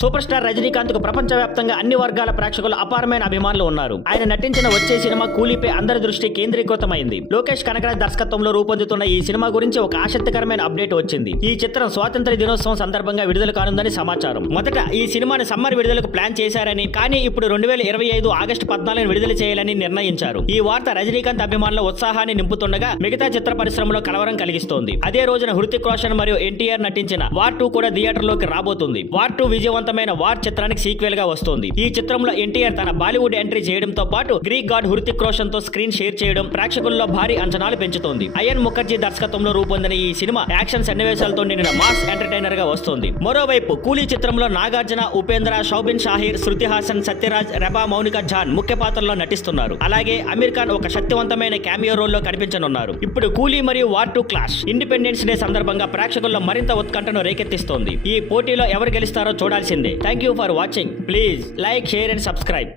Super star Rajinikanth కు ప్రపంచవ్యాప్తంగా అన్ని వర్గాల ప్రేక్షకులు అపారమైన అభిమానులు ఉన్నారు. ఆయన నటించిన వచ్చే సినిమా కూలీపై అందరి దృష్టి కేంద్రీకృతమైంది. లోకేష్ కనకరాజ్ దర్శకత్వంలో రూపొందుతున్న ఈ సినిమా గురించి ఒక ఆసక్తికరమైన అప్డేట్ వచ్చింది. ఈ చిత్రం స్వాతంత్ర దినోత్సవం సందర్భంగా విడుదల కానుందని సమాచారం. మొదట ఈ సినిమాని సమ్మర్ విడుదలకు ప్లాన్ చేశారని, కానీ ఇప్పుడు 2025 ఆగస్టు 14 విడుదల చేయాలని నిర్ణయించారు. ఈ వార్త రజనీకాంత్ అభిమానుల ఉత్సాహాన్ని నింపుతుండగా మిగతా చిత్ర పరిశ్రమలో కలవరం కలిగిస్తోంది. అదే రోజున హృతిక్ రోషన్ మరియు ఎన్టీఆర్ నటించిన వార్ 2 కూడా థియేటర్లోకి రాబోతుంది. వార్ 2 విజయవంతమైన వార్ చిత్రానికి సీక్వెల్ గా వస్తోంది. ఈ చిత్రంలో ఎన్టీఆర్ తన బాలీవుడ్ ఎంట్రీ చేయడంతో పాటు గ్రీక్ గాడ్ హృతిక్ రోషన్ తో స్క్రీన్ షేర్ చేయడం ప్రేక్షకుల్లో భారీ అంచనాలు పెంచుతోంది. అయన్ ముఖర్జీ దర్శకత్వంలో రూపొందిన ఈ సినిమా యాక్షన్ సన్నివేశాలతో నిండిన మాస్ ఎంటర్టైనర్ గా వస్తోంది. మరోవైపు కూలీ చిత్రంలో నాగార్జున, ఉపేంద్ర, షౌబిన్ షాహీర్, శృతి హాసన్, సత్యరాజ్, రెబా మౌనిక జాన్ ముఖ్య పాత్రల్లో నటిస్తున్నారు. అలాగే అమీర్ ఖాన్ ఒక శక్తివంతమైన క్యామియో రోల్ లో కనిపించనున్నారు. ఇప్పుడు కూలీ మరియు వార్ 2 క్లాష్ ఇండిపెండెన్స్ డే సందర్భంగా ప్రేక్షకుల్లో మరింత ఉత్కంఠను రేకెత్తిస్తోంది. ఈ పోటీలో ఎవరు గెలుస్తారో చూడాల్సిందే. Thank you for watching. Please like, share and subscribe.